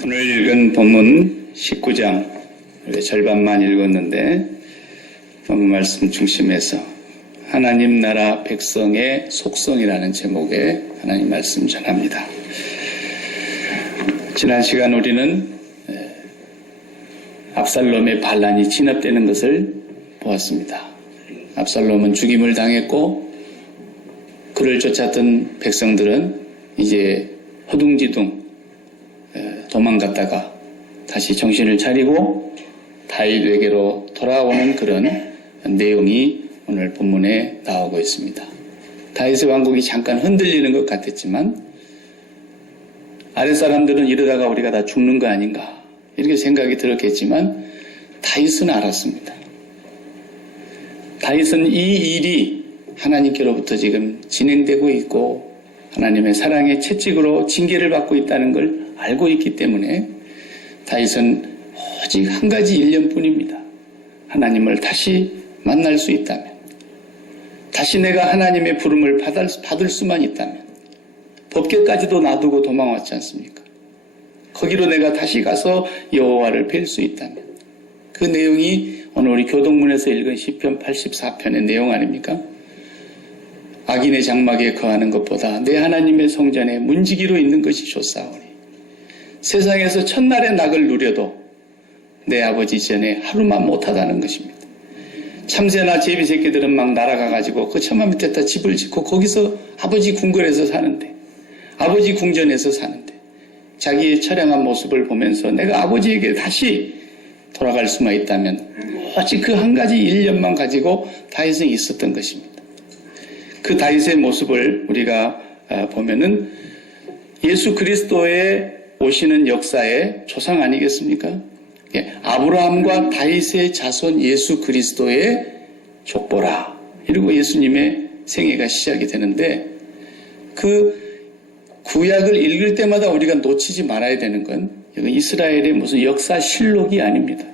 오늘 읽은 본문 19장 절반만 읽었는데 본문 말씀 중심에서 하나님 나라 백성의 속성이라는 제목의 하나님 말씀 전합니다. 지난 시간 우리는 압살롬의 반란이 진압되는 것을 보았습니다. 압살롬은 죽임을 당했고 그를 쫓았던 백성들은 이제 허둥지둥 도망갔다가 다시 정신을 차리고 다윗에게로 돌아오는 그런 내용이 오늘 본문에 나오고 있습니다. 다윗의 왕국이 잠깐 흔들리는 것 같았지만 아랫사람들은 이러다가 우리가 다 죽는 거 아닌가 이렇게 생각이 들었겠지만 다윗은 알았습니다. 다윗은 이 일이 하나님께로부터 지금 진행되고 있고 하나님의 사랑의 채찍으로 징계를 받고 있다는 걸 알고 있기 때문에 다윗은 오직 한 가지 일념뿐입니다. 하나님을 다시 만날 수 있다면, 다시 내가 하나님의 부름을 받을 수만 있다면, 법궤까지도 놔두고 도망왔지 않습니까? 거기로 내가 다시 가서 여호와를 뵐 수 있다면, 그 내용이 오늘 우리 교동문에서 읽은 시편 84편의 내용 아닙니까? 악인의 장막에 거하는 것보다 내 하나님의 성전에 문지기로 있는 것이 좋사오니 세상에서 첫날의 낙을 누려도 내 아버지 전에 하루만 못하다는 것입니다. 참새나 제비 새끼들은 막 날아가가지고 그 처마 밑에다 집을 짓고 거기서 아버지 궁궐에서 사는데, 아버지 궁전에서 사는데 자기의 처량한 모습을 보면서 내가 아버지에게 다시 돌아갈 수만 있다면 오직 그 한 가지 일념만 가지고 다윗은 있었던 것입니다. 그 다윗의 모습을 우리가 보면은 예수 그리스도의 오시는 역사의 조상 아니겠습니까? 아브라함과 다윗의 자손 예수 그리스도의 족보라. 이러고 예수님의 생애가 시작이 되는데 그 구약을 읽을 때마다 우리가 놓치지 말아야 되는 건 이건 이스라엘의 무슨 역사실록이 아닙니다.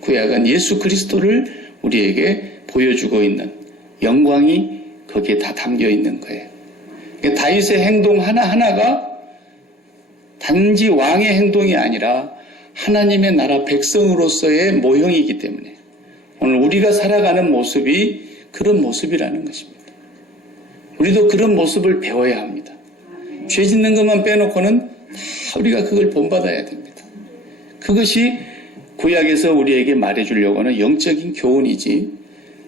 구약은 예수 그리스도를 우리에게 보여주고 있는 영광이 거기에 다 담겨 있는 거예요. 그러니까 다윗의 행동 하나하나가 단지 왕의 행동이 아니라 하나님의 나라 백성으로서의 모형이기 때문에 오늘 우리가 살아가는 모습이 그런 모습이라는 것입니다. 우리도 그런 모습을 배워야 합니다. 죄 짓는 것만 빼놓고는 다 우리가 그걸 본받아야 됩니다. 그것이 구약에서 우리에게 말해주려고 하는 영적인 교훈이지,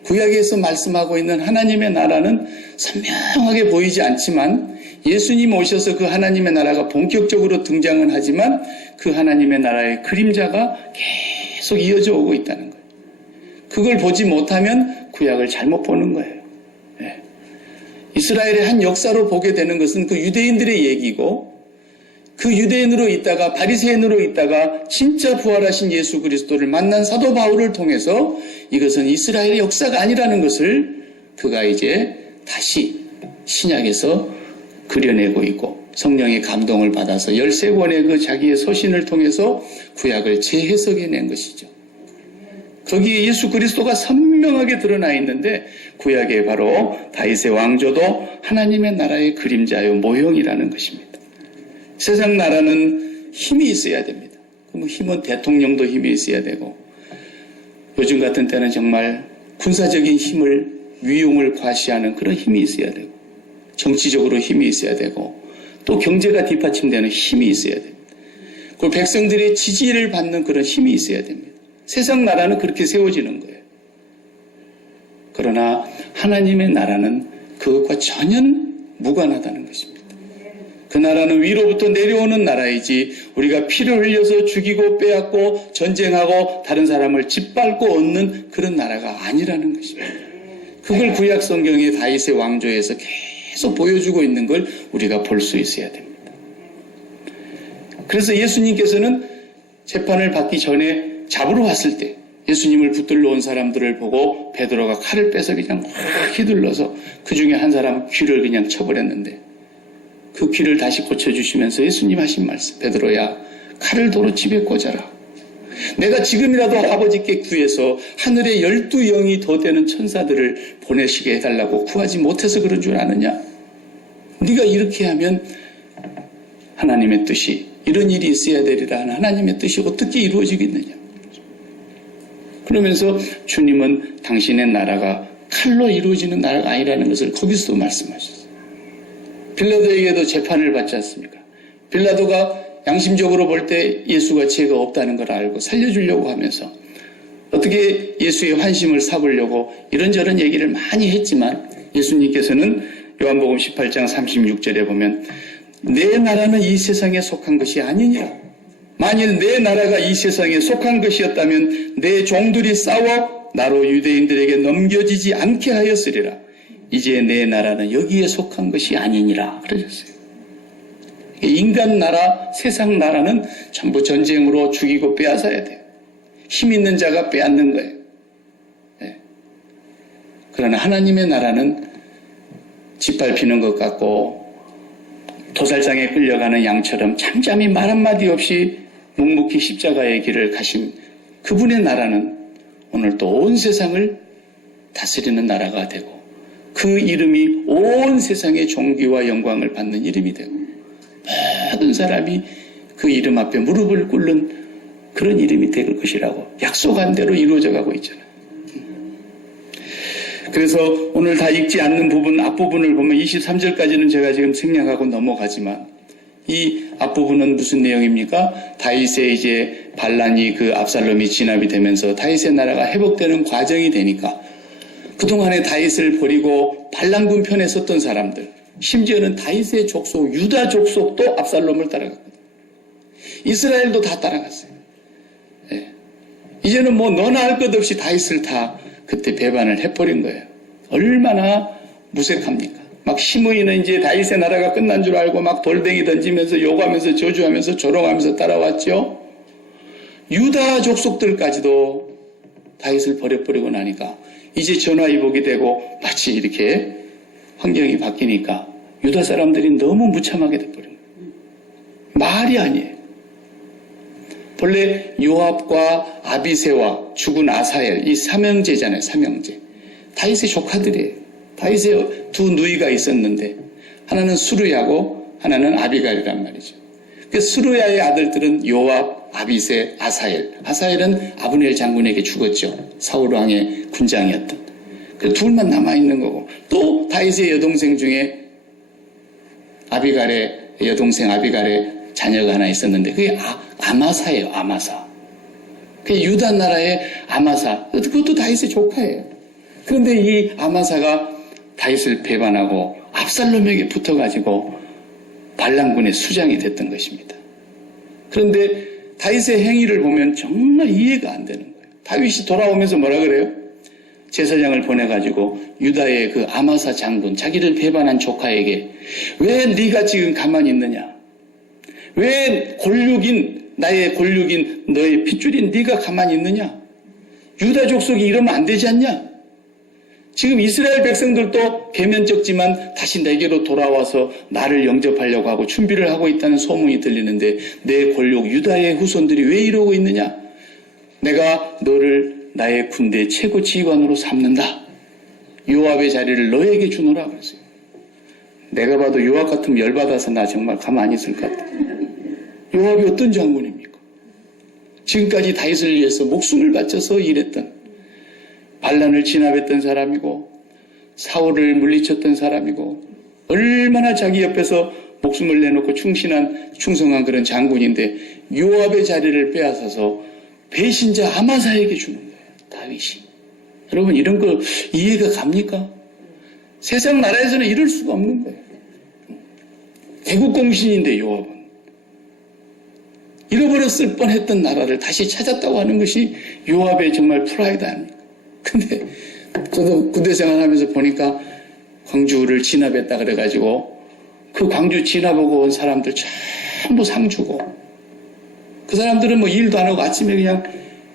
구약에서 말씀하고 있는 하나님의 나라는 선명하게 보이지 않지만 예수님 오셔서 그 하나님의 나라가 본격적으로 등장은 하지만 그 하나님의 나라의 그림자가 계속 이어져 오고 있다는 거예요. 그걸 보지 못하면 구약을 잘못 보는 거예요. 네. 이스라엘의 한 역사로 보게 되는 것은 그 유대인들의 얘기고, 그 유대인으로 있다가 바리새인으로 있다가 진짜 부활하신 예수 그리스도를 만난 사도 바울을 통해서 이것은 이스라엘의 역사가 아니라는 것을 그가 이제 다시 신약에서 그려내고 있고 성령의 감동을 받아서 13권의 그 자기의 서신을 통해서 구약을 재해석해낸 것이죠. 거기에 예수 그리스도가 선명하게 드러나 있는데 구약에 바로 다윗의 왕조도 하나님의 나라의 그림자요 모형이라는 것입니다. 세상 나라는 힘이 있어야 됩니다. 그럼 힘은 대통령도 힘이 있어야 되고, 요즘 같은 때는 정말 군사적인 힘을, 위용을 과시하는 그런 힘이 있어야 되고, 정치적으로 힘이 있어야 되고, 또 경제가 뒷받침되는 힘이 있어야 됩니다. 그리고 백성들의 지지를 받는 그런 힘이 있어야 됩니다. 세상 나라는 그렇게 세워지는 거예요. 그러나 하나님의 나라는 그것과 전혀 무관하다는 것입니다. 그 나라는 위로부터 내려오는 나라이지 우리가 피를 흘려서 죽이고 빼앗고 전쟁하고 다른 사람을 짓밟고 얻는 그런 나라가 아니라는 것입니다. 그걸 구약 성경의 다윗의 왕조에서 계속 보여주고 있는 걸 우리가 볼 수 있어야 됩니다. 그래서 예수님께서는 재판을 받기 전에 잡으러 왔을 때 예수님을 붙들러 온 사람들을 보고 베드로가 칼을 빼서 그냥 확 휘둘러서 그 중에 한 사람 귀를 그냥 쳐버렸는데 그 귀를 다시 고쳐주시면서 예수님 하신 말씀, 베드로야 칼을 도로 집에 꽂아라. 내가 지금이라도 아버지께 구해서 하늘에 12영이 더 되는 천사들을 보내시게 해달라고 구하지 못해서 그런 줄 아느냐? 네가 이렇게 하면 하나님의 뜻이 이런 일이 있어야 되리라 하는 하나님의 뜻이 어떻게 이루어지겠느냐. 그러면서 주님은 당신의 나라가 칼로 이루어지는 나라가 아니라는 것을 거기서도 말씀하셨어요. 빌라도에게도 재판을 받지 않습니까? 빌라도가 양심적으로 볼 때 예수가 죄가 없다는 걸 알고 살려주려고 하면서 어떻게 예수의 환심을 사보려고 이런저런 얘기를 많이 했지만 예수님께서는 요한복음 18장 36절에 보면 내 나라는 이 세상에 속한 것이 아니니라. 만일 내 나라가 이 세상에 속한 것이었다면 내 종들이 싸워 나로 유대인들에게 넘겨지지 않게 하였으리라. 이제 내 나라는 여기에 속한 것이 아니니라 그러셨어요. 인간 나라, 세상 나라는 전부 전쟁으로 죽이고 빼앗아야 돼요. 힘 있는 자가 빼앗는 거예요. 네. 그러나 하나님의 나라는 짓밟히는 것 같고 도살장에 끌려가는 양처럼 잠잠히 말 한마디 없이 묵묵히 십자가의 길을 가신 그분의 나라는 오늘 또 온 세상을 다스리는 나라가 되고 그 이름이 온 세상의 존귀와 영광을 받는 이름이 되고 모든 사람이 그 이름 앞에 무릎을 꿇는 그런 이름이 될 것이라고 약속한 대로 이루어져 가고 있잖아요. 그래서 오늘 다 읽지 않는 부분 앞부분을 보면 23절까지는 제가 지금 생략하고 넘어가지만 이 앞부분은 무슨 내용입니까? 다윗의 이제 반란이 그 압살롬이 진압이 되면서 다윗의 나라가 회복되는 과정이 되니까 그동안에 다윗을 버리고 반란군 편에 섰던 사람들 심지어는 다윗의 족속 유다 족속도 압살롬을 따라갔거든요. 이스라엘도 다 따라갔어요. 네. 이제는 뭐 너나 할 것 없이 다윗을 다 그때 배반을 해버린 거예요. 얼마나 무색합니까? 막 시므이는 이제 다윗의 나라가 끝난 줄 알고 막 돌덩이 던지면서 욕하면서 저주하면서 조롱하면서 따라왔죠. 유다 족속들까지도 다윗을 버려버리고 나니까 이제 전화위복이 되고 마치 이렇게 환경이 바뀌니까 유다 사람들이 너무 무참하게 돼버린 거예요. 말이 아니에요. 본래 요압과 아비새와 죽은 아사엘 이 삼형제잖아요. 삼형제. 다윗의 조카들이에요. 다윗의 두 누이가 있었는데 하나는 수르야고 하나는 아비갈이란 말이죠. 그 수르야의 아들들은 요압, 아비새, 아사엘. 아사엘은 아브넬 장군에게 죽었죠. 사울 왕의 군장이었던. 그 둘만 남아있는 거고 또 다윗의 여동생 중에 아비갈의 여동생 아비갈의 자녀가 하나 있었는데 그게 아마사예요. 아마사. 그게 유다 나라의 아마사. 그것도 다윗의 조카예요. 그런데 이 아마사가 다윗을 배반하고 압살롬에게 붙어가지고 반란군의 수장이 됐던 것입니다. 그런데 다윗의 행위를 보면 정말 이해가 안 되는 거예요. 다윗이 돌아오면서 뭐라 그래요? 제사장을 보내가지고 유다의 그 아마사 장군, 자기를 배반한 조카에게 왜 네가 지금 가만히 있느냐? 왜 나의 골육인 너의 핏줄인 네가 가만히 있느냐? 유다 족속이 이러면 안 되지 않냐? 지금 이스라엘 백성들도 계면적지만 다시 내게로 돌아와서 나를 영접하려고 하고 준비를 하고 있다는 소문이 들리는데 내 골육 유다의 후손들이 왜 이러고 있느냐? 내가 너를 나의 군대 최고 지휘관으로 삼는다. 요압의 자리를 너에게 주노라 그랬어요. 내가 봐도 요압 같으면 열받아서 나 정말 가만히 있을 것 같아. 요압이 어떤 장군입니까? 지금까지 다윗을 위해서 목숨을 바쳐서 일했던 반란을 진압했던 사람이고 사울을 물리쳤던 사람이고 얼마나 자기 옆에서 목숨을 내놓고 충성한 그런 장군인데 요압의 자리를 빼앗아서 배신자 아마사에게 주는 거예요. 다윗이. 여러분 이런 거 이해가 갑니까? 세상 나라에서는 이럴 수가 없는 거예요. 애국공신인데 요압은. 잃어버렸을 뻔했던 나라를 다시 찾았다고 하는 것이 요압의 정말 프라이드 아닙니까? 근데 저도 군대 생활하면서 보니까 광주를 진압했다 그래가지고 그 광주 진압하고 온 사람들 전부 상 주고 그 사람들은 뭐 일도 안 하고 아침에 그냥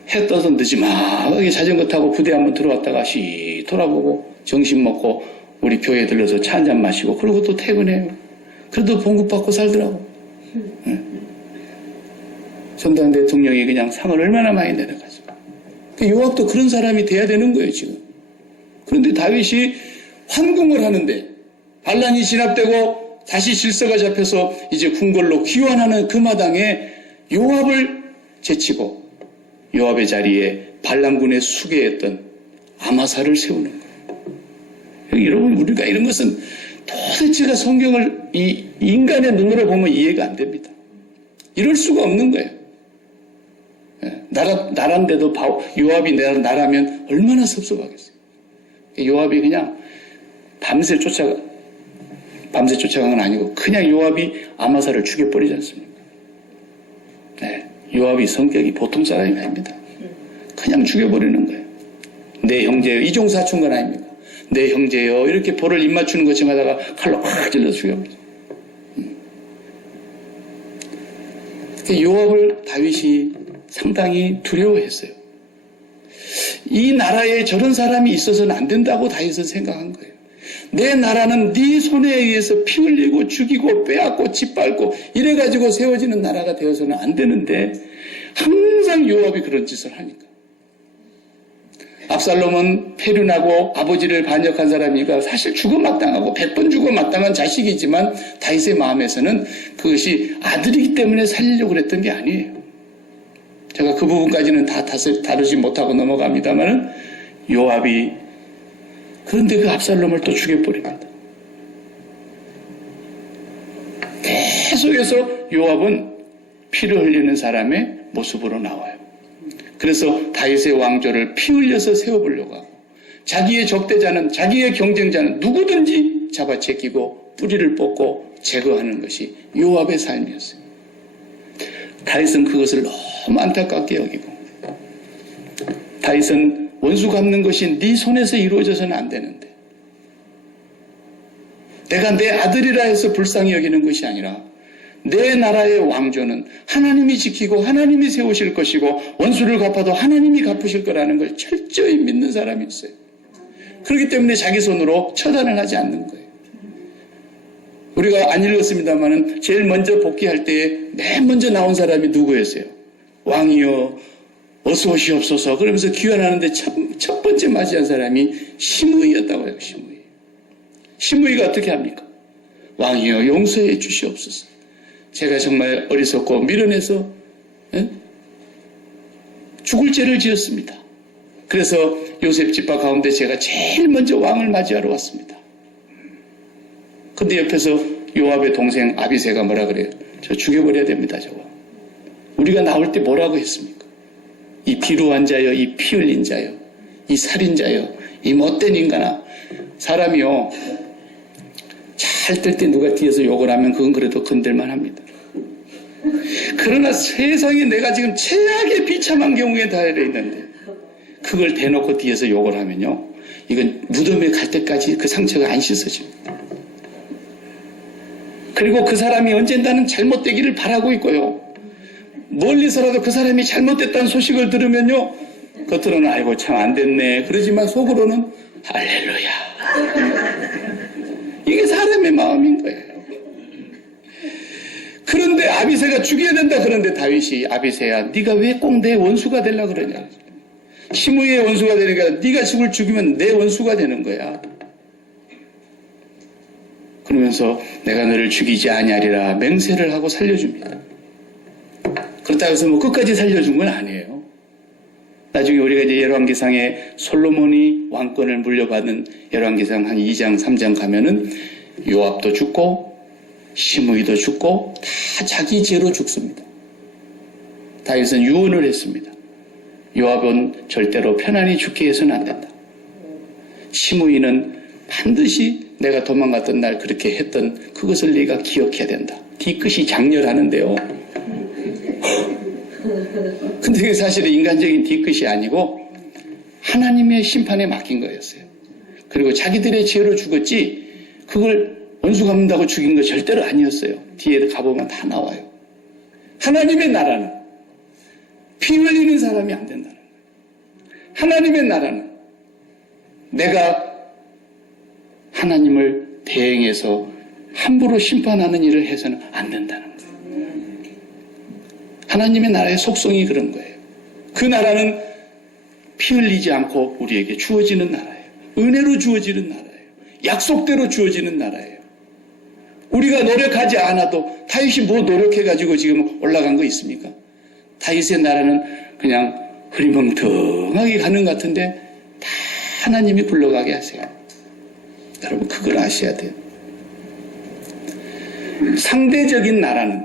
해 떠서 늦지막하게 자전거 타고 부대 한번 들어왔다가 씩 돌아보고 점심 먹고 우리 교회에 들러서 차 한잔 마시고 그러고 또 퇴근해요. 그래도 봉급받고 살더라고. 네. 전두환 대통령이 그냥 상을 얼마나 많이 내려가지고. 요압도 그런 사람이 돼야 되는 거예요, 지금. 그런데 다윗이 환궁을 하는데 반란이 진압되고 다시 질서가 잡혀서 이제 궁궐로 귀환하는 그 마당에 요압을 제치고 요압의 자리에 반란군의 수괴했던 아마사를 세우는 거예요. 여러분, 우리가 이런 것은 도대체가 성경을 이 인간의 눈으로 보면 이해가 안 됩니다. 이럴 수가 없는 거예요. 나란데도 요압이 나라면 얼마나 섭섭하겠어요. 요압이 그냥 밤새 쫓아간 건 아니고 그냥 요압이 아마사를 죽여버리지 않습니까? 네, 요압이 성격이 보통 사람이 아닙니다. 그냥 죽여버리는 거예요. 내 형제요, 이종사촌건 아닙니까? 내 형제요, 이렇게 볼을 입맞추는 것처럼 하다가 칼로 확 찔러서 죽여버리죠. 요압을 다윗이 상당히 두려워했어요. 이 나라에 저런 사람이 있어서는 안 된다고 다윗은 생각한 거예요. 내 나라는 네 손에 의해서 피 흘리고 죽이고 빼앗고 짓밟고 이래가지고 세워지는 나라가 되어서는 안 되는데 항상 요압이 그런 짓을 하니까. 압살롬은 패륜하고 아버지를 반역한 사람이니까 사실 죽어마땅하고 100번 죽어마땅한 자식이지만 다윗의 마음에서는 그것이 아들이기 때문에 살리려고 그랬던 게 아니에요. 제가 그 부분까지는 다 다루지 못하고 넘어갑니다만은 요압이 그런데 그 압살롬을 또 죽여버립니다. 계속해서 요압은 피를 흘리는 사람의 모습으로 나와요. 그래서 다윗의 왕조를 피 흘려서 세워보려고 하고 자기의 적대자는 자기의 경쟁자는 누구든지 잡아채기고 뿌리를 뽑고 제거하는 것이 요압의 삶이었어요. 다윗은 그것을 너무 안타깝게 여기고 다윗은 원수 갚는 것이 네 손에서 이루어져서는 안 되는데 내가 내 아들이라 해서 불쌍히 여기는 것이 아니라 내 나라의 왕조는 하나님이 지키고 하나님이 세우실 것이고 원수를 갚아도 하나님이 갚으실 거라는 걸 철저히 믿는 사람이 있어요. 그렇기 때문에 자기 손으로 처단을 하지 않는 거예요. 우리가 안 읽었습니다만은 제일 먼저 복귀할 때에 맨 먼저 나온 사람이 누구였어요? 왕이여 어서 오시옵소서 그러면서 귀환하는데 첫 번째 맞이한 사람이 시므이였다고 해요. 시므이가 어떻게 합니까? 왕이여 용서해 주시옵소서. 제가 정말 어리석고 미련해서 죽을 죄를 지었습니다. 그래서 요셉 집밥 가운데 제가 제일 먼저 왕을 맞이하러 왔습니다. 근데 옆에서 요압의 동생 아비새가 뭐라 그래요? 저 죽여버려야 됩니다. 저거. 우리가 나올 때 뭐라고 했습니까? 이 비루한 자여, 이 피 흘린 자여, 이 살인자여, 이 못된 인간아. 사람이요 잘 뜰 때 누가 뒤에서 욕을 하면 그건 그래도 건들만 합니다. 그러나 세상에 내가 지금 최악의 비참한 경우에 달려 있는데 그걸 대놓고 뒤에서 욕을 하면요 이건 무덤에 갈 때까지 그 상처가 안 씻어집니다. 그리고 그 사람이 언젠가는 잘못되기를 바라고 있고요 멀리서라도 그 사람이 잘못됐다는 소식을 들으면요 겉으로는 아이고 참 안 됐네 그러지만 속으로는 할렐루야. 이게 사람의 마음인 거예요. 그런데 아비새가 죽여야 된다 그런데 다윗이 아비새야 네가 왜 꼭 내 원수가 되려고 그러냐. 시므이의 원수가 되니까 네가 죽이면 내 원수가 되는 거야. 그러면서 내가 너를 죽이지 아니하리라 맹세를 하고 살려줍니다. 그렇다고 해서 뭐 끝까지 살려준 건 아니에요. 나중에 우리가 이제 열왕기상에 솔로몬이 왕권을 물려받은 열왕기상 한 2장 3장 가면은 요압도 죽고 시므이도 죽고 다 자기 죄로 죽습니다. 다윗은 유언을 했습니다. 요압은 절대로 편안히 죽게 해서는 안 된다. 시므이는 반드시 내가 도망갔던 날 그렇게 했던 그것을 네가 기억해야 된다. 뒤끝이 장렬하는데요. 근데 그게 사실은 인간적인 뒤끝이 아니고 하나님의 심판에 맡긴 거였어요. 그리고 자기들의 죄로 죽었지 그걸 원수 갚는다고 죽인 거 절대로 아니었어요. 뒤에 가보면 다 나와요. 하나님의 나라는 피 흘리는 사람이 안 된다는 거예요. 하나님의 나라는 내가 하나님을 대행해서 함부로 심판하는 일을 해서는 안 된다는 거예요. 하나님의 나라의 속성이 그런 거예요. 그 나라는 피 흘리지 않고 우리에게 주어지는 나라예요. 은혜로 주어지는 나라예요. 약속대로 주어지는 나라예요. 우리가 노력하지 않아도 다윗이 뭐 노력해가지고 지금 올라간 거 있습니까? 다윗의 나라는 그냥 흐리멍텅하게 가는 것 같은데 다 하나님이 굴러가게 하세요. 여러분 그걸 아셔야 돼요. 상대적인 나라는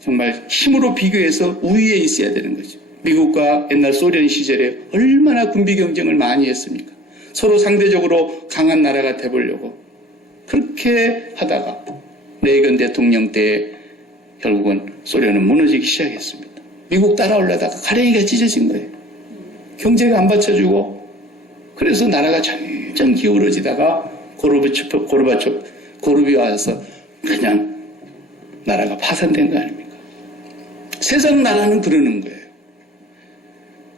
정말 힘으로 비교해서 우위에 있어야 되는 거죠. 미국과 옛날 소련 시절에 얼마나 군비 경쟁을 많이 했습니까? 서로 상대적으로 강한 나라가 돼보려고 그렇게 하다가 레이건 대통령 때 결국은 소련은 무너지기 시작했습니다. 미국 따라올라다가 가랭이가 찢어진 거예요. 경제가 안 받쳐주고 그래서 나라가 점점 기울어지다가 고르바초프이 와서 그냥 나라가 파산된 거 아닙니까? 세상 나라는 그러는 거예요.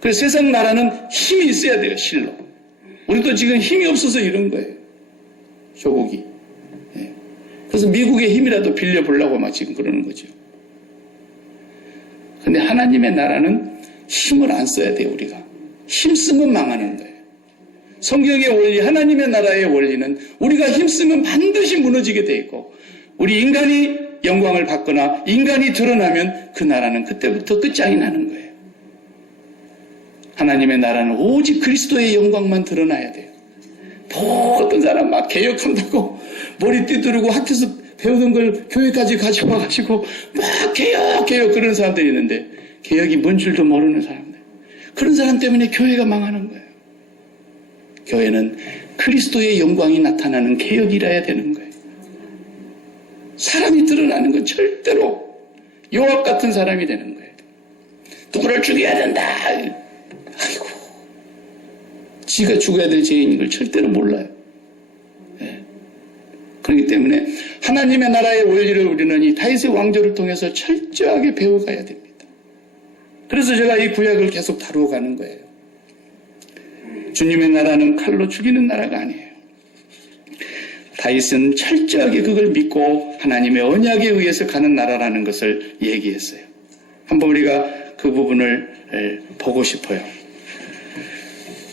그래서 세상 나라는 힘이 있어야 돼요, 실로. 우리도 지금 힘이 없어서 이런 거예요. 조국이. 예. 그래서 미국의 힘이라도 빌려보려고 막 지금 그러는 거죠. 근데 하나님의 나라는 힘을 안 써야 돼요, 우리가. 힘 쓰면 망하는 거예요. 성경의 원리, 하나님의 나라의 원리는 우리가 힘쓰면 반드시 무너지게 돼 있고 우리 인간이 영광을 받거나 인간이 드러나면 그 나라는 그때부터 끝장이 나는 거예요. 하나님의 나라는 오직 그리스도의 영광만 드러나야 돼요. 뭐 어떤 사람 막 개혁한다고 머리띠 두르고 학교에서 배우는 걸 교회까지 가지고 와가지고 막 개혁 그런 사람들이 있는데 개혁이 뭔 줄도 모르는 사람들. 그런 사람 때문에 교회가 망하는 거예요. 교회는 그리스도의 영광이 나타나는 개혁이라야 되는 거예요. 사람이 드러나는 건 절대로 요압 같은 사람이 되는 거예요. 누구를 죽여야 된다. 아이고, 지가 죽어야 될 죄인인 걸 절대로 몰라요. 네. 그렇기 때문에 하나님의 나라의 원리를 우리는 이 다윗의 왕조를 통해서 철저하게 배워가야 됩니다. 그래서 제가 이 구약을 계속 다루어 가는 거예요. 주님의 나라는 칼로 죽이는 나라가 아니에요. 다윗은 철저하게 그걸 믿고 하나님의 언약에 의해서 가는 나라라는 것을 얘기했어요. 한번 우리가 그 부분을 보고 싶어요.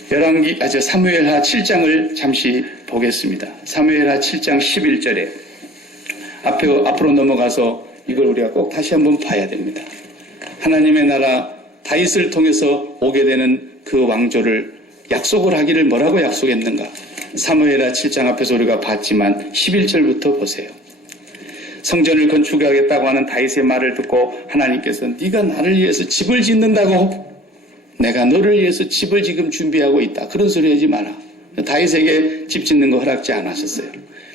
사무엘하 7장을 잠시 보겠습니다. 사무엘하 7장 11절에 앞으로 넘어가서 이걸 우리가 꼭 다시 한번 봐야 됩니다. 하나님의 나라 다윗을 통해서 오게 되는 그 왕조를 약속을 하기를 뭐라고 약속했는가? 사무엘하 7장 앞에서 우리가 봤지만 11절부터 보세요. 성전을 건축하겠다고 하는 다윗의 말을 듣고 하나님께서 네가 나를 위해서 집을 짓는다고? 내가 너를 위해서 집을 지금 준비하고 있다. 그런 소리 하지 마라. 다윗에게 집 짓는 거 허락지 않으셨어요.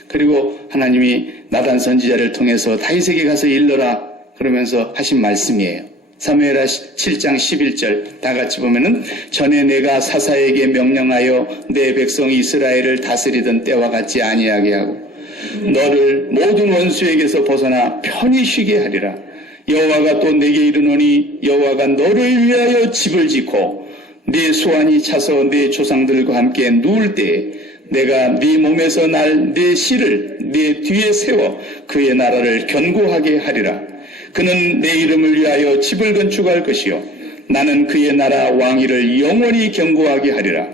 그리고 하나님이 나단 선지자를 통해서 다윗에게 가서 일러라 그러면서 하신 말씀이에요. 사무엘하 7장 11절 다 같이 보면은 전에 내가 사사에게 명령하여 내 백성 이스라엘을 다스리던 때와 같지 아니하게 하고 너를 모든 원수에게서 벗어나 편히 쉬게 하리라. 여호와가 또 내게 이르노니 여호와가 너를 위하여 집을 짓고 네 수완이 차서 네 조상들과 함께 누울 때에 내가 네 몸에서 날 네 씨를 네 뒤에 세워 그의 나라를 견고하게 하리라. 그는 내 이름을 위하여 집을 건축할 것이요 나는 그의 나라 왕위를 영원히 견고하게 하리라.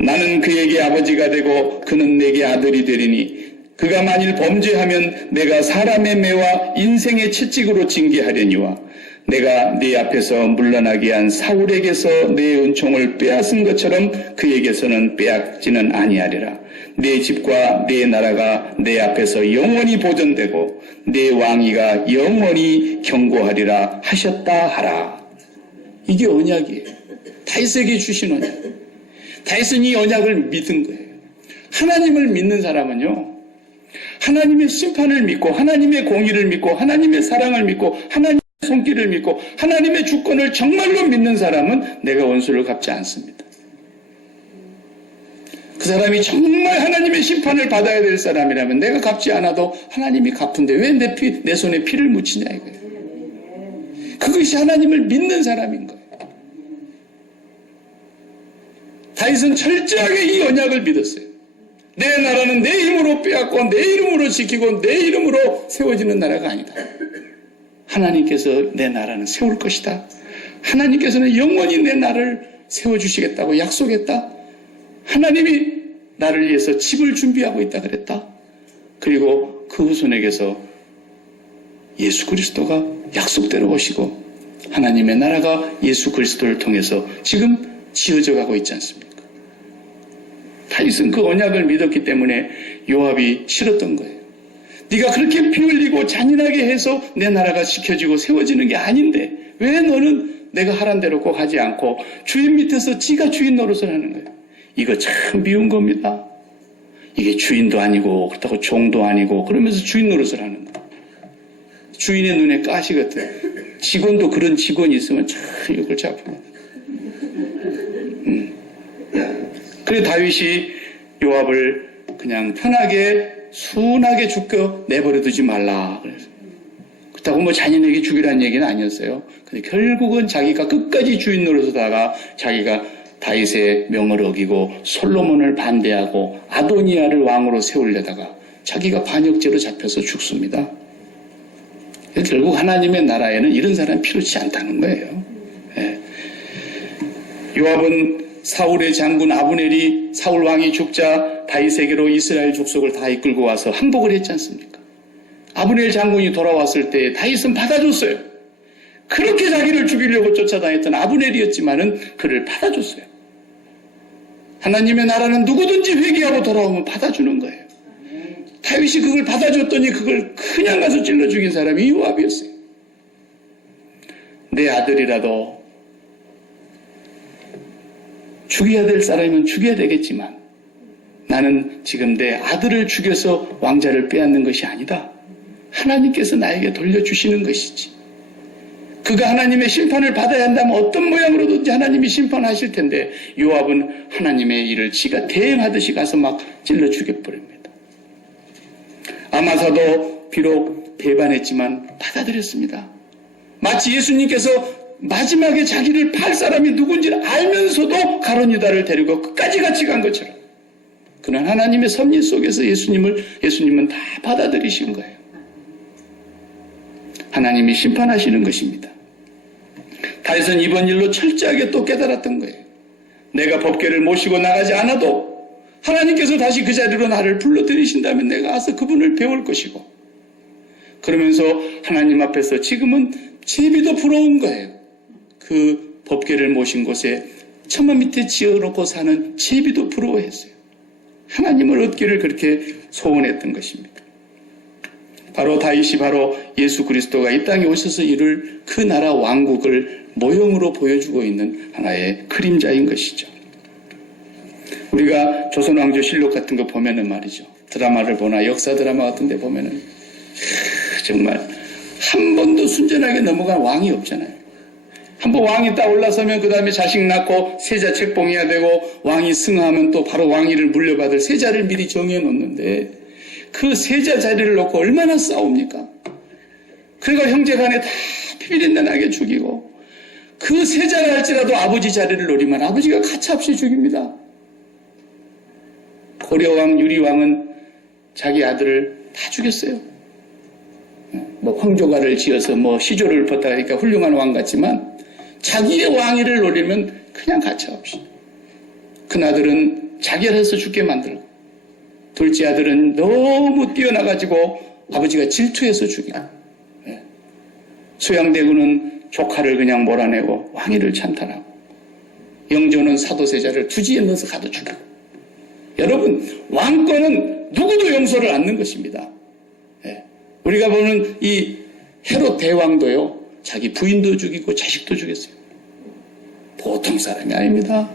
나는 그에게 아버지가 되고 그는 내게 아들이 되리니 그가 만일 범죄하면 내가 사람의 매와 인생의 채찍으로 징계하려니와 내가 네 앞에서 물러나게 한 사울에게서 내 은총을 빼앗은 것처럼 그에게서는 빼앗지는 아니하리라. 내 집과 내 나라가 내 앞에서 영원히 보존되고 내 왕위가 영원히 견고하리라 하셨다 하라. 이게 언약이에요. 다윗에게 주신 언약. 다윗은 이 언약을 믿은 거예요. 하나님을 믿는 사람은요, 하나님의 심판을 믿고 하나님의 공의를 믿고 하나님의 사랑을 믿고 하나님의 손길을 믿고 하나님의 주권을 정말로 믿는 사람은 내가 원수를 갚지 않습니다. 그 사람이 정말 하나님의 심판을 받아야 될 사람이라면 내가 갚지 않아도 하나님이 갚은데 왜 내 손에 피를 묻히냐 이거예요. 그것이 하나님을 믿는 사람인 거예요. 다윗은 철저하게 이 언약을 믿었어요. 내 나라는 내 힘으로 빼앗고 내 이름으로 지키고 내 이름으로 세워지는 나라가 아니다. 하나님께서 내 나라는 세울 것이다. 하나님께서는 영원히 내 나라를 세워주시겠다고 약속했다. 하나님이 나를 위해서 집을 준비하고 있다 그랬다. 그리고 그 후손에게서 예수 그리스도가 약속대로 오시고 하나님의 나라가 예수 그리스도를 통해서 지금 지어져 가고 있지 않습니까? 다윗은 그 언약을 믿었기 때문에 요압이 싫었던 거예요. 네가 그렇게 피 흘리고 잔인하게 해서 내 나라가 지켜지고 세워지는 게 아닌데 왜 너는 내가 하란 대로 꼭 하지 않고 주인 밑에서 지가 주인 노릇을 하는 거예요. 이거 참 미운 겁니다. 이게 주인도 아니고 그렇다고 종도 아니고 그러면서 주인 노릇을 하는 거예요. 주인의 눈에 가시 같아요. 직원도 그런 직원이 있으면 참 욕을 잡힙니다. 그래 다윗이 요압을 그냥 편하게 순하게 죽여 내버려 두지 말라. 그래서 그렇다고 뭐 잔인하게 죽이라는 얘기는 아니었어요. 근데 결국은 자기가 끝까지 주인 노릇하다가 자기가 다윗의 명을 어기고 솔로몬을 반대하고 아도니아를 왕으로 세우려다가 자기가 반역죄로 잡혀서 죽습니다. 결국 하나님의 나라에는 이런 사람이 필요치 않다는 거예요. 예. 요압은 사울의 장군 아브넬이 사울 왕이 죽자 다윗에게로 이스라엘 족속을 다 이끌고 와서 항복을 했지 않습니까? 아브넬 장군이 돌아왔을 때 다윗은 받아줬어요. 그렇게 자기를 죽이려고 쫓아다녔던 아브넬이었지만은 그를 받아줬어요. 하나님의 나라는 누구든지 회개하고 돌아오면 받아주는 거예요. 다윗이 그걸 받아줬더니 그걸 그냥 가서 찔러 죽인 사람이 요압이었어요. 내 아들이라도 죽여야 될 사람이면 죽여야 되겠지만 나는 지금 내 아들을 죽여서 왕자를 빼앗는 것이 아니다. 하나님께서 나에게 돌려주시는 것이지. 그가 하나님의 심판을 받아야 한다면 어떤 모양으로든지 하나님이 심판하실 텐데 요압은 하나님의 일을 지가 대행하듯이 가서 막 찔러 죽여버립니다. 아마사도 비록 배반했지만 받아들였습니다. 마치 예수님께서 마지막에 자기를 팔 사람이 누군지를 알면서도 가룟유다를 데리고 끝까지 같이 간 것처럼 그는 하나님의 섭리 속에서 예수님은 다 받아들이신 거예요. 하나님이 심판하시는 것입니다. 다윗은 이번 일로 철저하게 또 깨달았던 거예요. 내가 법궤를 모시고 나가지 않아도 하나님께서 다시 그 자리로 나를 불러들이신다면 내가 가서 그분을 배울 것이고 그러면서 하나님 앞에서 지금은 제비도 부러운 거예요. 그 법궤를 모신 곳에 천마 밑에 지어놓고 사는 제비도 부러워했어요. 하나님을 얻기를 그렇게 소원했던 것입니다. 바로 다윗이 바로 예수 그리스도가 이 땅에 오셔서 이룰 그 나라 왕국을 모형으로 보여주고 있는 하나의 그림자인 것이죠. 우리가 조선왕조실록 같은 거 보면은 말이죠. 드라마를 보나 역사 드라마 같은 데 보면은 정말 한 번도 순전하게 넘어간 왕이 없잖아요. 한번 왕이 딱 올라서면 그 다음에 자식 낳고 세자 책봉해야 되고 왕이 승하면 또 바로 왕위를 물려받을 세자를 미리 정해 놓는데 그 세자 자리를 놓고 얼마나 싸웁니까? 그러니까 형제간에 다 피비린내 나게 죽이고 그 세자를 할지라도 아버지 자리를 노리면 아버지가 가차없이 죽입니다. 고려왕 유리왕은 자기 아들을 다 죽였어요. 뭐 황조가를 지어서 뭐 시조를 벗다가 하니까 훌륭한 왕 같지만 자기의 왕위를 노리면 그냥 가차없이 큰 아들은 자결해서 죽게 만들고 둘째 아들은 너무 뛰어나가지고 아버지가 질투해서 죽이고 소양대군은 조카를 그냥 몰아내고 왕위를 찬탈하고 영조는 사도세자를 투지에 넣어서 가둬 죽이고 여러분 왕권은 누구도 용서를 않는 것입니다. 우리가 보는 이 헤롯 대왕도요 자기 부인도 죽이고 자식도 죽였어요. 보통 사람이 아닙니다.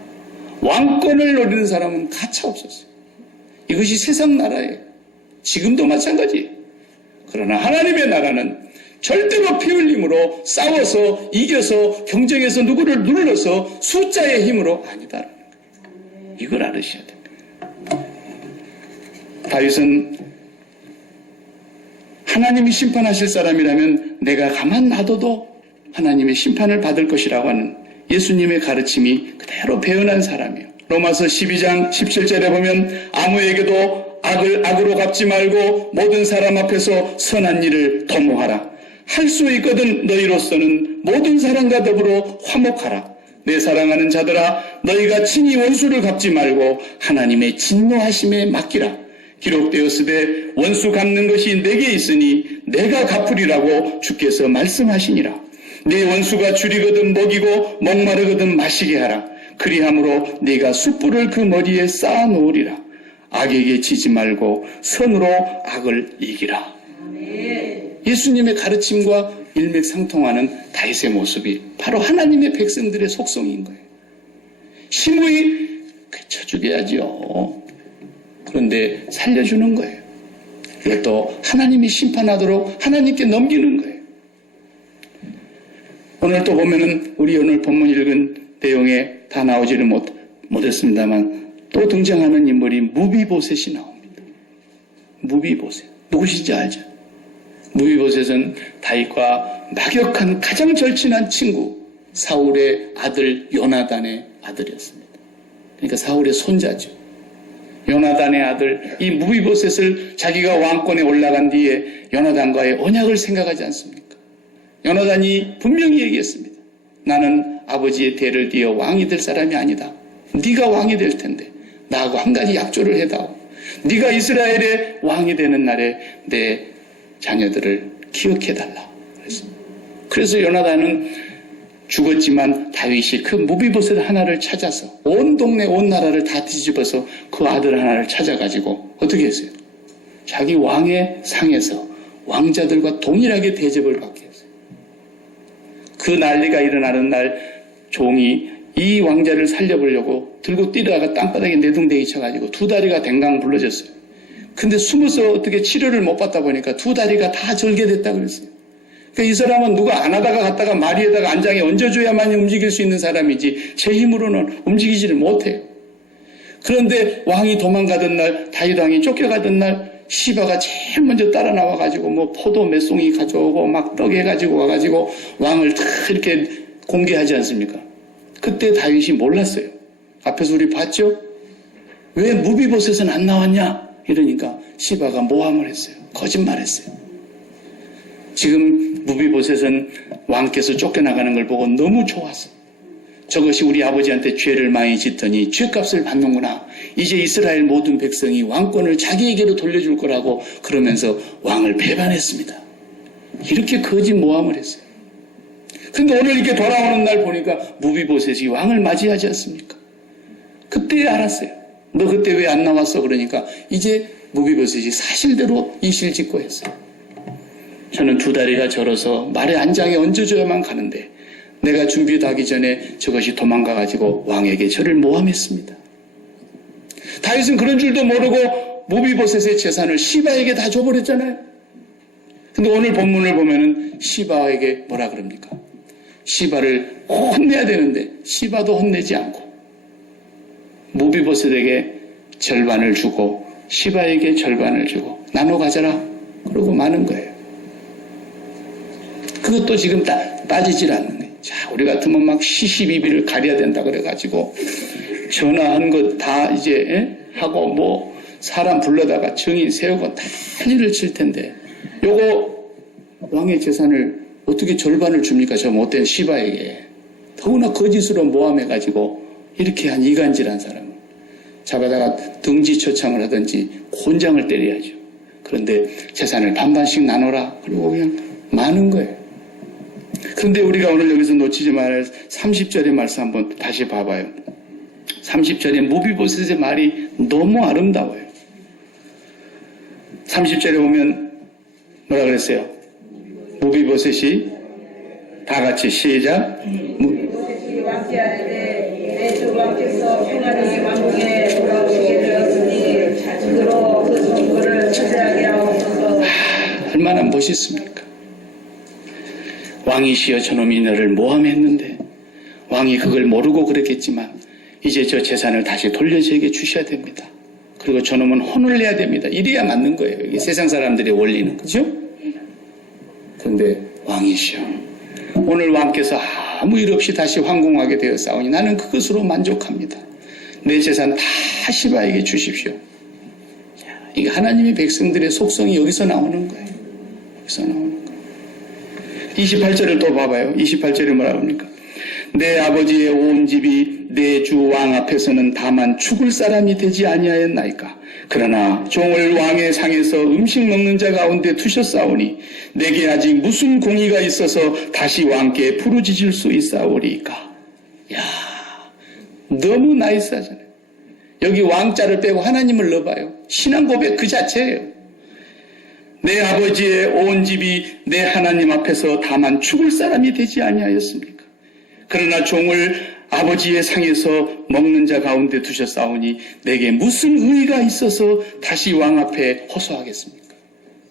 왕권을 노리는 사람은 가차없었어요. 이것이 세상 나라예요. 지금도 마찬가지예요. 그러나 하나님의 나라는 절대로 피 흘림으로 싸워서 이겨서 경쟁해서 누구를 눌러서 숫자의 힘으로 아니다라는 거예요. 이걸 알으셔야 됩니다. 다윗은 하나님이 심판하실 사람이라면 내가 가만 놔둬도 하나님의 심판을 받을 것이라고 하는 예수님의 가르침이 그대로 배어난 사람이에요. 로마서 12장 17절에 보면 아무에게도 악을 악으로 갚지 말고 모든 사람 앞에서 선한 일을 도모하라. 할 수 있거든 너희로서는 모든 사람과 더불어 화목하라. 내 사랑하는 자들아 너희가 친히 원수를 갚지 말고 하나님의 진노하심에 맡기라. 기록되었으되 원수 갚는 것이 내게 있으니 내가 갚으리라고 주께서 말씀하시니라. 네 원수가 줄이거든 먹이고 목마르거든 마시게 하라. 그리함으로 네가 숯불을 그 머리에 쌓아 놓으리라. 악에게 지지 말고 선으로 악을 이기라. 예수님의 가르침과 일맥상통하는 다윗의 모습이 바로 하나님의 백성들의 속성인 거예요. 심히 괴쳐 죽여야죠. 그런데 살려주는 거예요. 이것도 하나님이 심판하도록 하나님께 넘기는 거예요. 오늘 또 보면은 우리 오늘 본문 읽은 내용에 다 나오지는 못했습니다만 또 등장하는 인물이 무비보셋이 나옵니다. 무비보셋. 누구신지 알죠? 무비보셋은 다윗과 막역한 가장 절친한 친구 사울의 아들 요나단의 아들이었습니다. 그러니까 사울의 손자죠. 요나단의 아들 이 무비보셋을 자기가 왕권에 올라간 뒤에 요나단과의 언약을 생각하지 않습니까? 요나단이 분명히 얘기했습니다. 나는 아버지의 대를 이어 왕이 될 사람이 아니다. 네가 왕이 될 텐데 나하고 한 가지 약조를 해다오. 네가 이스라엘의 왕이 되는 날에 내 자녀들을 기억해달라. 그래서 요나단은 죽었지만 다윗이 그 무비보셋 하나를 찾아서 온 동네 온 나라를 다 뒤집어서 그 아들 하나를 찾아가지고 어떻게 했어요? 자기 왕의 상에서 왕자들과 동일하게 대접을 받게 했어요. 그 난리가 일어나는 날 종이 이 왕자를 살려보려고 들고 뛰다가 땅바닥에 내둥댕이 쳐가지고 두 다리가 댕강 불러졌어요. 근데 숨어서 어떻게 치료를 못 받다 보니까 두 다리가 다 절개됐다 그랬어요. 그러니까 이 사람은 누가 안 하다가 갔다가 마리에다가 안장에 얹어줘야만 움직일 수 있는 사람이지 제 힘으로는 움직이지를 못해요. 그런데 왕이 도망가던 날, 다윗 왕이 쫓겨가던 날 시바가 제일 먼저 따라 나와가지고 뭐 포도 몇 송이 가져오고 막 떡 해가지고 와가지고 왕을 다 이렇게 공개하지 않습니까? 그때 다윗이 몰랐어요. 앞에서 우리 봤죠? 왜 무비보셋은 안 나왔냐? 이러니까 시바가 모함을 했어요. 거짓말했어요. 지금 무비보셋은 왕께서 쫓겨나가는 걸 보고 너무 좋았어. 저것이 우리 아버지한테 죄를 많이 짓더니 죄값을 받는구나. 이제 이스라엘 모든 백성이 왕권을 자기에게로 돌려줄 거라고 그러면서 왕을 배반했습니다. 이렇게 거짓 모함을 했어요. 근데 오늘 이렇게 돌아오는 날 보니까 무비보셋이 왕을 맞이하지 않습니까? 그때 알았어요. 너 그때 왜 안 나왔어? 그러니까 이제 무비보셋이 사실대로 이실직고 했어요. 저는 두 다리가 절어서 말의 안장에 얹어줘야만 가는데 내가 준비하기 전에 저것이 도망가가지고 왕에게 저를 모함했습니다. 다윗은 그런 줄도 모르고 무비보셋의 재산을 시바에게 다 줘버렸잖아요. 근데 오늘 본문을 보면은 시바에게 뭐라 그럽니까? 시바를 혼내야 되는데 시바도 혼내지 않고 무비보셋에게 절반을 주고 시바에게 절반을 주고 나눠 가져라 그러고 마는 거예요. 그것도 지금 따지질 않는 거예요. 자, 우리 같으면 막 시시비비를 가려야 된다 그래가지고 전화한 거 다 이제 하고 뭐 사람 불러다가 증인 세우고 난리를 칠 텐데 요거 왕의 재산을 어떻게 절반을 줍니까? 저 못된 시바에게. 더구나 거짓으로 모함해가지고 이렇게 한 이간질한 사람을 잡아다가 등지처참을 하든지 곤장을 때려야죠. 그런데 재산을 반반씩 나눠라. 그리고 그냥 많은 거예요. 그런데 우리가 오늘 여기서 놓치지 말아야 할 30절의 말씀 한번 다시 봐봐요. 30절에 무비보셋의 말이 너무 아름다워요. 30절에 보면 뭐라 그랬어요? 무비보셋이 다 같이 시작. 무비보셋이 왕께하되 내 주 왕께서 평안히 왕궁에 돌아오시게 되었으니 자식으로 그 성부를 처리하게 하옵소서. 얼마나 멋있습니까? 왕이시여 저놈이 너를 모함했는데 왕이 그걸 모르고 그랬겠지만 이제 저 재산을 다시 돌려 저에게 주셔야 됩니다. 그리고 저놈은 혼을 내야 됩니다. 이래야 맞는 거예요. 이게 세상 사람들의 원리는. 그죠? 그런데 왕이시여 오늘 왕께서 아무 일 없이 다시 황궁하게 되었사오니 나는 그것으로 만족합니다. 내 재산 다 시바에게 주십시오. 이게 하나님의 백성들의 속성이 여기서 나오는 거예요. 여기서 나오는 거예요. 28절을 또 봐봐요. 28절에 뭐라 합니까? 내 아버지의 온 집이 내 주 왕 앞에서는 다만 죽을 사람이 되지 아니하였나이까. 그러나 종을 왕의 상에서 음식 먹는 자 가운데 두셨사오니 내게 아직 무슨 공의가 있어서 다시 왕께 부르짖을 수 있사오리까. 야, 너무 나이스하잖아요. 여기 왕자를 빼고 하나님을 넣어봐요. 신앙 고백 그 자체예요. 내 아버지의 온 집이 내 하나님 앞에서 다만 죽을 사람이 되지 아니하였습니까? 그러나 종을 아버지의 상에서 먹는 자 가운데 두셨사오니 내게 무슨 의의가 있어서 다시 왕 앞에 호소하겠습니까?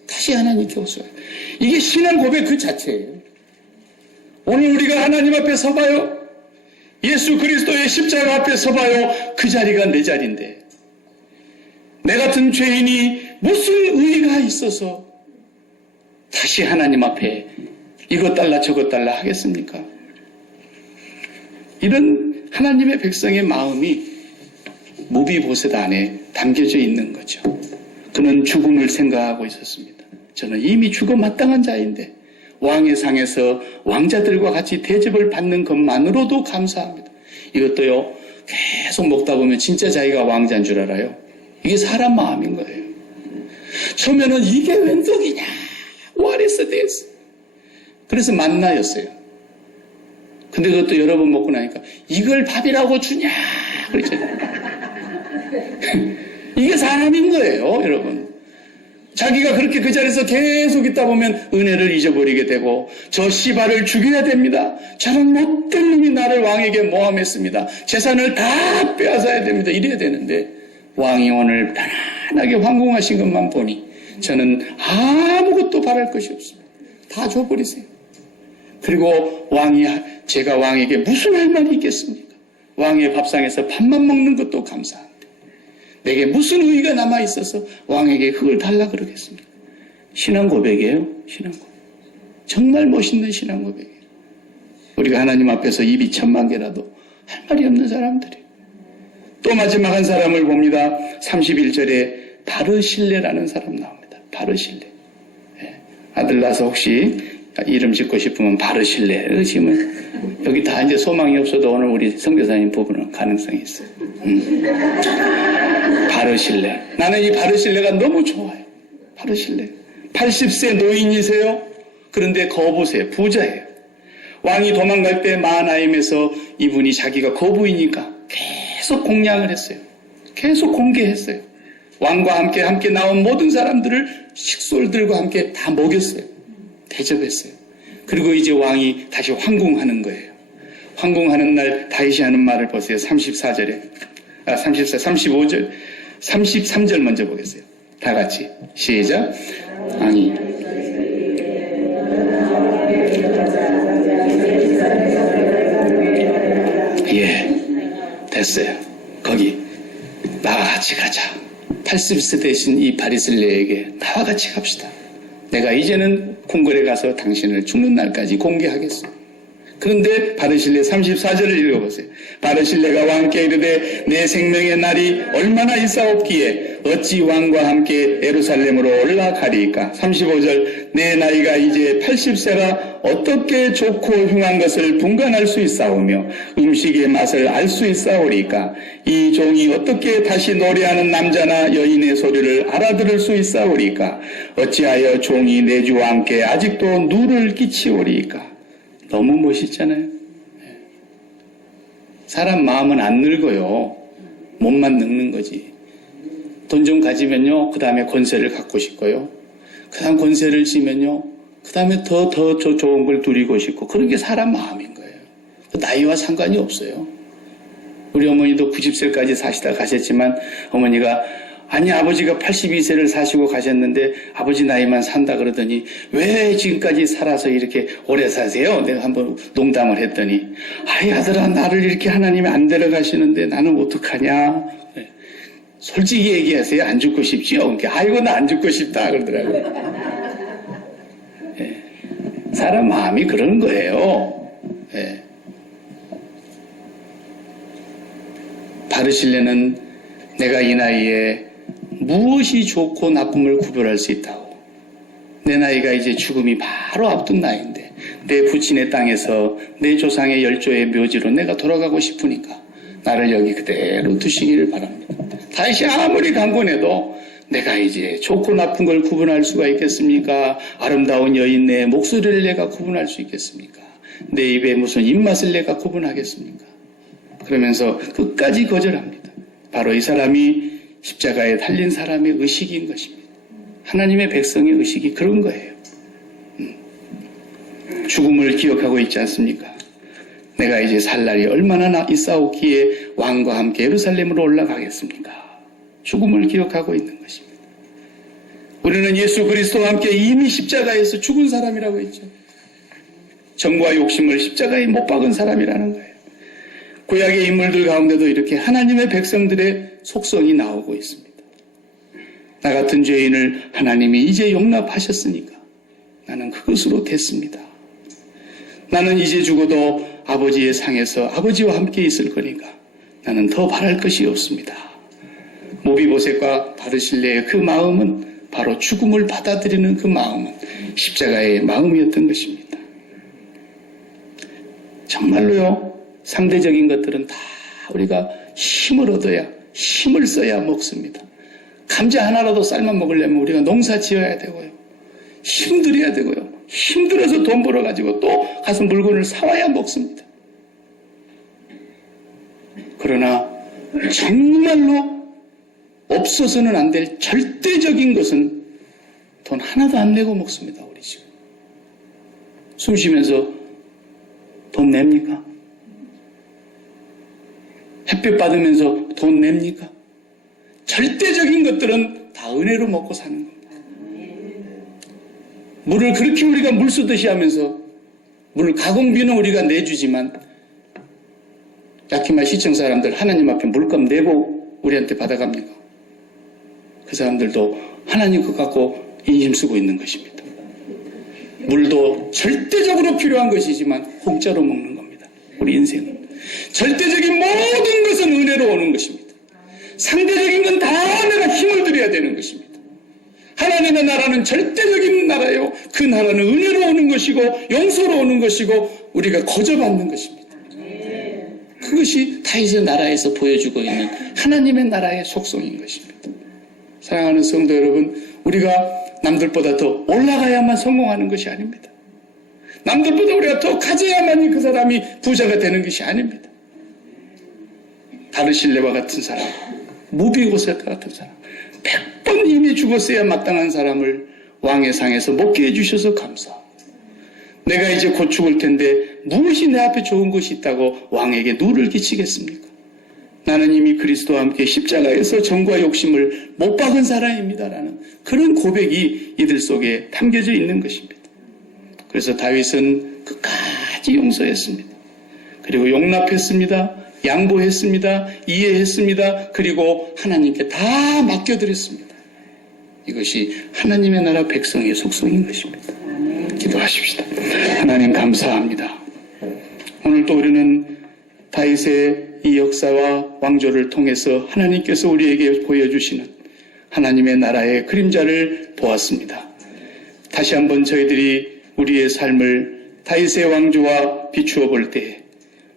다시 하나님께 호소해요. 이게 신앙 고백 그 자체예요. 오늘 우리가 하나님 앞에 서봐요. 예수 그리스도의 십자가 앞에 서봐요. 그 자리가 내 자리인데 내 같은 죄인이 무슨 의의가 있어서 다시 하나님 앞에 이것 달라 저것 달라 하겠습니까? 이런 하나님의 백성의 마음이 무비보셋 안에 담겨져 있는 거죠. 그는 죽음을 생각하고 있었습니다. 저는 이미 죽어 마땅한 자인데 왕의 상에서 왕자들과 같이 대접을 받는 것만으로도 감사합니다. 이것도요, 계속 먹다 보면 진짜 자기가 왕자인 줄 알아요. 이게 사람 마음인 거예요. 처음에는 이게 웬 떡이냐? What is this? 그래서 만나였어요. 근데 그것도 여러 번 먹고 나니까 이걸 밥이라고 주냐? 그렇죠. 이게 사람인 거예요, 여러분. 자기가 그렇게 그 자리에서 계속 있다 보면 은혜를 잊어버리게 되고 저 시바를 죽여야 됩니다. 저런 못된 놈이 나를 왕에게 모함했습니다. 재산을 다 빼앗아야 됩니다. 이래야 되는데 왕이 오늘 편안하게 황궁하신 것만 보니 저는 아무것도 바랄 것이 없습니다. 다 줘버리세요. 그리고 제가 왕에게 무슨 할 말이 있겠습니까? 왕의 밥상에서 밥만 먹는 것도 감사한데 내게 무슨 의의가 남아있어서 왕에게 그걸 달라 그러겠습니까? 신앙 고백이에요. 신앙 고백. 정말 멋있는 신앙 고백이에요. 우리가 하나님 앞에서 입이 1000만 개라도 할 말이 없는 사람들이에요. 또 마지막 한 사람을 봅니다. 31절에 바르실레라는 사람 나옵니다. 바르실레. 아들 낳아서 혹시 이름 짓고 싶으면 바르실레 지으면 여기 다 이제 소망이 없어도 오늘 우리 선교사님 부부는 가능성이 있어요. 바르실레. 나는 이 바르실레가 너무 좋아요. 바르실레. 80세 노인이세요. 그런데 거부세요. 부자예요. 왕이 도망갈 때 마하나임에서 이분이 자기가 거부이니까 계속 공양을 했어요. 계속 공개했어요. 왕과 함께 나온 모든 사람들을 식솔들과 함께 다 먹였어요. 대접했어요. 그리고 이제 왕이 다시 황궁하는 거예요. 황궁하는 날 다윗이 하는 말을 보세요. 34절에 35절 33절 먼저 보겠어요. 다 같이 시작. 왕이 됐어요. 거기 나와 같이 가자. 80세 되신 이 바리슬레에게 나와 같이 갑시다. 내가 이제는 궁궐에 가서 당신을 죽는 날까지 공개하겠어. 그런데 바르실레 34절을 읽어보세요. 바르실레가 왕께 이르되 내 생명의 날이 얼마나 있사옵기에 어찌 왕과 함께 예루살렘으로 올라가리까. 35절 내 나이가 이제 80세라 어떻게 좋고 흉한 것을 분간할 수 있사오며 음식의 맛을 알 수 있사오리까. 이 종이 어떻게 다시 노래하는 남자나 여인의 소리를 알아들을 수 있사오리까. 어찌하여 종이 내 주와 함께 아직도 누를 끼치오리까. 너무 멋있잖아요. 사람 마음은 안 늙어요. 몸만 늙는 거지. 돈 좀 가지면요, 그 다음에 권세를 갖고 싶고요. 그 다음 권세를 지면요, 그 다음에 더 좋은 걸 누리고 싶고, 그런 게 사람 마음인 거예요. 나이와 상관이 없어요. 우리 어머니도 90세까지 사시다 가셨지만, 어머니가 아니 아버지가 82세를 사시고 가셨는데 아버지 나이만 산다 그러더니 왜 지금까지 살아서 이렇게 오래 사세요? 내가 한번 농담을 했더니 아이 아들아 나를 이렇게 하나님이 안 데려가시는데 나는 어떡하냐. 솔직히 얘기하세요. 안 죽고 싶지요? 그러니까 아이고 나 안 죽고 싶다 그러더라고요. 사람 마음이 그런 거예요. 바르실레는 내가 이 나이에 무엇이 좋고 나쁨을 구별할 수 있다고. 내 나이가 이제 죽음이 바로 앞둔 나이인데 내 부친의 땅에서 내 조상의 열조의 묘지로 내가 돌아가고 싶으니까 나를 여기 그대로 두시기를 바랍니다. 다윗이 아무리 강권해도 내가 이제 좋고 나쁜 걸 구분할 수가 있겠습니까? 아름다운 여인 내 목소리를 내가 구분할 수 있겠습니까? 내 입에 무슨 입맛을 내가 구분하겠습니까? 그러면서 끝까지 거절합니다. 바로 이 사람이 십자가에 달린 사람의 의식인 것입니다. 하나님의 백성의 의식이 그런 거예요. 죽음을 기억하고 있지 않습니까? 내가 이제 살 날이 얼마나 있사옵기에 왕과 함께 예루살렘으로 올라가겠습니까? 죽음을 기억하고 있는 것입니다. 우리는 예수 그리스도와 함께 이미 십자가에서 죽은 사람이라고 했죠. 정과 욕심을 십자가에 못 박은 사람이라는 거예요. 구약의 인물들 가운데도 이렇게 하나님의 백성들의 속성이 나오고 있습니다. 나 같은 죄인을 하나님이 이제 용납하셨으니까 나는 그것으로 됐습니다. 나는 이제 죽어도 아버지의 상에서 아버지와 함께 있을 거니까 나는 더 바랄 것이 없습니다. 모비보셋과 바르실레의 그 마음은 바로 죽음을 받아들이는 그 마음은 십자가의 마음이었던 것입니다. 정말로요, 상대적인 것들은 다 우리가 힘을 얻어야, 힘을 써야 먹습니다. 감자 하나라도 삶아 먹으려면 우리가 농사 지어야 되고요. 힘들어야 되고요. 힘들어서 돈 벌어가지고 또 가서 물건을 사와야 먹습니다. 그러나 정말로 없어서는 안 될 절대적인 것은 돈 하나도 안 내고 먹습니다. 우리 지금. 숨 쉬면서 돈 냅니까? 햇볕 받으면서 돈 냅니까? 절대적인 것들은 다 은혜로 먹고 사는 겁니다. 물을 그렇게 우리가 물 쓰듯이 하면서 물 가공비는 우리가 내주지만 야키마 시청 사람들 하나님 앞에 물값 내고 우리한테 받아갑니까? 그 사람들도 하나님 것 갖고 인심 쓰고 있는 것입니다. 물도 절대적으로 필요한 것이지만 공짜로 먹는 겁니다. 우리 인생은. 절대적인 모든 것은 은혜로 오는 것입니다. 상대적인 건 다 내가 힘을 들여야 되는 것입니다. 하나님의 나라는 절대적인 나라요. 그 나라는 은혜로 오는 것이고 용서로 오는 것이고 우리가 거저받는 것입니다. 그것이 다윗의 나라에서 보여주고 있는 하나님의 나라의 속성인 것입니다. 사랑하는 성도 여러분, 우리가 남들보다 더 올라가야만 성공하는 것이 아닙니다. 남들보다 우리가 더 가져야만이 그 사람이 부자가 되는 것이 아닙니다. 바르실레와 같은 사람, 모비보셋과 같은 사람, 100번 이미 죽었어야 마땅한 사람을 왕의 상에서 먹게 해주셔서 감사하고, 내가 이제 곧 죽을 텐데 무엇이 내 앞에 좋은 것이 있다고 왕에게 누를 끼치겠습니까? 나는 이미 그리스도와 함께 십자가에서 정과 욕심을 못 박은 사람입니다라는 그런 고백이 이들 속에 담겨져 있는 것입니다. 그래서 다윗은 끝까지 용서했습니다. 그리고 용납했습니다. 양보했습니다. 이해했습니다. 그리고 하나님께 다 맡겨드렸습니다. 이것이 하나님의 나라 백성의 속성인 것입니다. 기도하십시다. 하나님 감사합니다. 오늘 또 우리는 다윗의 이 역사와 왕조를 통해서 하나님께서 우리에게 보여주시는 하나님의 나라의 그림자를 보았습니다. 다시 한번 저희들이 우리의 삶을 다윗의 왕조와 비추어 볼 때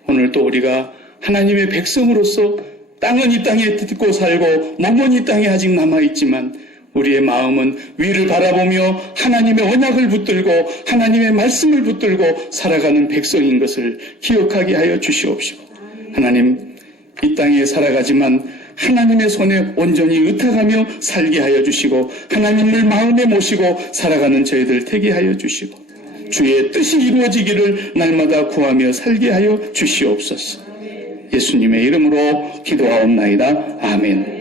오늘 또 우리가 하나님의 백성으로서 땅은 이 땅에 듣고 살고 몸은 이 땅에 아직 남아있지만 우리의 마음은 위를 바라보며 하나님의 언약을 붙들고 하나님의 말씀을 붙들고 살아가는 백성인 것을 기억하게 하여 주시옵시고, 하나님, 이 땅에 살아가지만 하나님의 손에 온전히 의탁하며 살게 하여 주시고 하나님을 마음에 모시고 살아가는 저희들 되게 하여 주시고 주의 뜻이 이루어지기를 날마다 구하며 살게 하여 주시옵소서. 예수님의 이름으로 기도하옵나이다. 아멘.